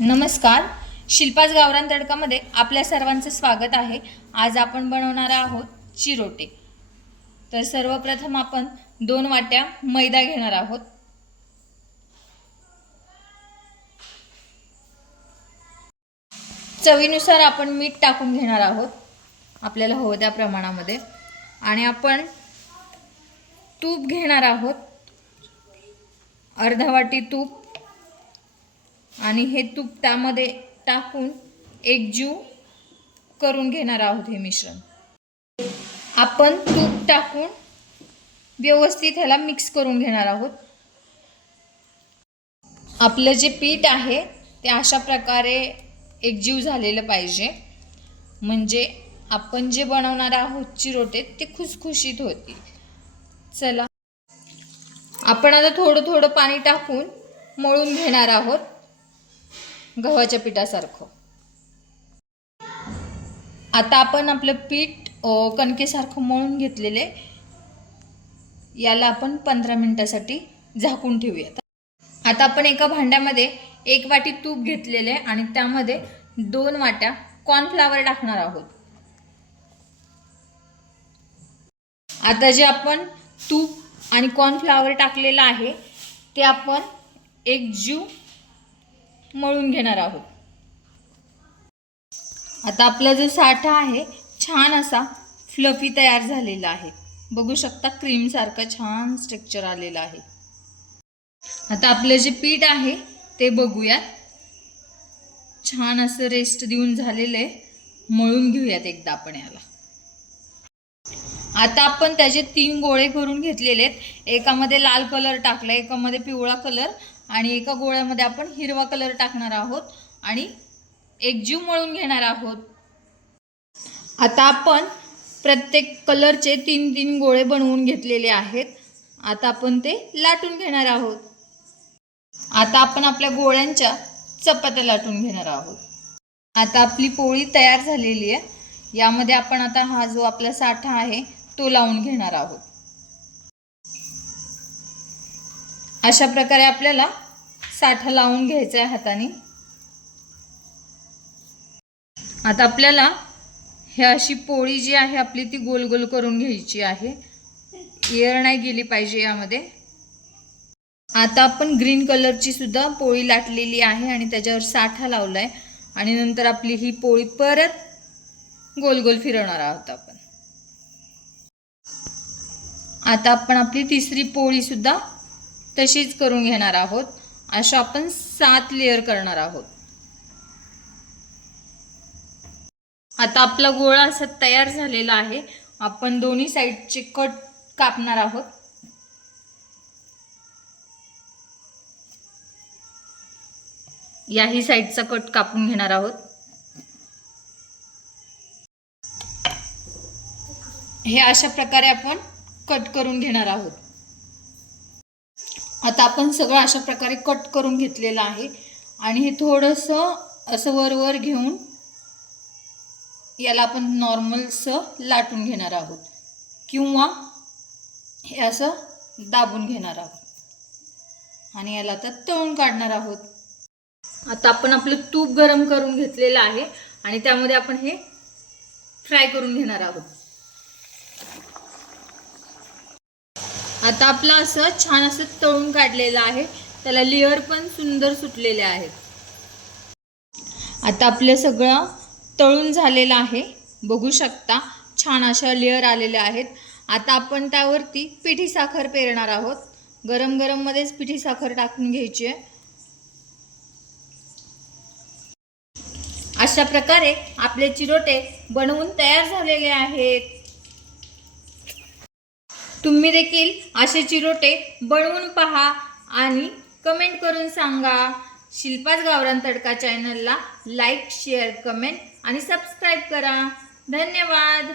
नमस्कार. शिल्पाज गावरान तडकामध्ये आपल्या सर्वांचं स्वागत आहे. आज आपण बनवणार आहोत चिरोटे. तर सर्वप्रथम आपण 2 वाट्या मैदा घेणार आहोत. चवीनुसार आपण मीठ टाकून घेणार आहोत आपल्याला हवं त्या प्रमाणामध्ये. आणि आपण तूप घेणार आहोत, अर्धा वाटी तूप. आणि हे तूप त्यामध्ये टाकून एकजीव करून घेणार आहोत. हे मिश्रण आपण तूप टाकून व्यवस्थित ह्याला मिक्स करून घेणार आहोत. आपलं जे पीठ आहे ते अशा प्रकारे एकजीव झालेलं पाहिजे, म्हणजे आपण जे बनवणार आहोत चिरोटे ते खुसखुशीत होतील. चला, आपण आता थोडं थोडं पाणी टाकून मळून घेणार आहोत गव्हाच्या पिठासारखं. आता आपण आपलं पीठ कणकेसारखं मळून घेतलेले, याला आपण 15 मिनिटासाठी झाकून ठेवूयात. आता आपण एका भांड्यामध्ये 1 वाटी तूप घेतलेले आणि त्यामध्ये 2 वाट्या कॉर्नफ्लॉवर टाकणार आहोत. आता जे आपण तूप आणि कॉर्नफ्लॉवर टाकलेलं आहे ते आपण एकजीव मळून घेणार आहोत. आता आपला जो साठा आहे छान असा फ्लफी तयार झालेला आहे. बघू शकता, क्रीम सारखं छान स्ट्रक्चर आलेलं आहे. आता आपलं जे पीठ आहे ते बघूयात. छान असं रेस्ट देऊन झालेलं आहे. मळून घेऊयात एकदा आपण याला. आता आपण त्याचे 3 गोळे करून घेतलेले आहेत. एकामध्ये लाल कलर टाकला, एकामध्ये पिवळा कलर आणि एका गोळ्यामध्ये आपण हिरवा कलर टाकणार आहोत आणि एकजीव मळून घेणार आहोत. आता आपण प्रत्येक कलरचे 3-3 गोळे बनवून घेतलेले आहेत. आता आपण ते लाटून घेणार आहोत. आता आपण आपल्या गोळ्यांच्या चपात्या लाटून घेणार आहोत. आता आपली पोळी तयार झालेली आहे. यामध्ये आपण आता हा जो आपला साठा आहे तो लावून घेणार आहोत. अशा प्रकारे आपल्याला साठा लावून घ्यायचा आहे हाताने. आता आपल्याला हे अशी पोळी जी आहे आपली ती गोल गोल करून घ्यायची आहे. एअर नाही गेली पाहिजे यामध्ये. आता आपण ग्रीन कलरची सुद्धा पोळी लाटलेली आहे आणि त्याच्यावर साठा लावलाय आणि नंतर आपली ही पोळी परत गोल गोल फिरवणार आहोत आपण. आता आपण आपली तिसरी पोळी सुद्धा तशीच करून घेणार आहोत. अशा आपण 7 लेयर करणार आहोत. आता आपला गोळा असा तयार झालेला आहे. आपण दोन्ही साईडचे कट कापणार आहोत. याही साईडचा कट कापून घेणार आहोत. हे अशा प्रकारे आपण कट करून घेणार आहोत. आता आपण सगळं अशा प्रकारे कट करून घेतलेलं आहे आणि हे थोडंसं असं वर घेऊन याला आपण नॉर्मलसं लाटून घेणार आहोत किंवा हे असं दाबून घेणार आहोत आणि याला आता तळून काढणार आहोत. आता आपण आपलं तूप गरम करून घेतलेलं आहे आणि त्यामध्ये आपण हे फ्राय करून घेणार आहोत. आता आपलं असं छान असं तळून काढलेलं आहे. त्याला लेअर पण सुंदर सुटलेले आहेत. आता आपलं सगळं तळून झालेलं आहे. बघू शकता छान अशा लेअर आलेल्या आहेत. आता आपण त्यावरती पिठी साखर पेरणार आहोत. गरम गरम मध्येच पिठी साखर टाकून घ्यायची आहे. अशा प्रकारे आपले चिरोटे बनवून तयार झालेले आहेत. तुम्ही देखील असे चिरोटे बनवून पहा आणि कमेंट करून सांगा. शिल्पाज गावरान तडका चॅनलला लाईक, शेअर, कमेंट आणि सबस्क्राईब करा. धन्यवाद.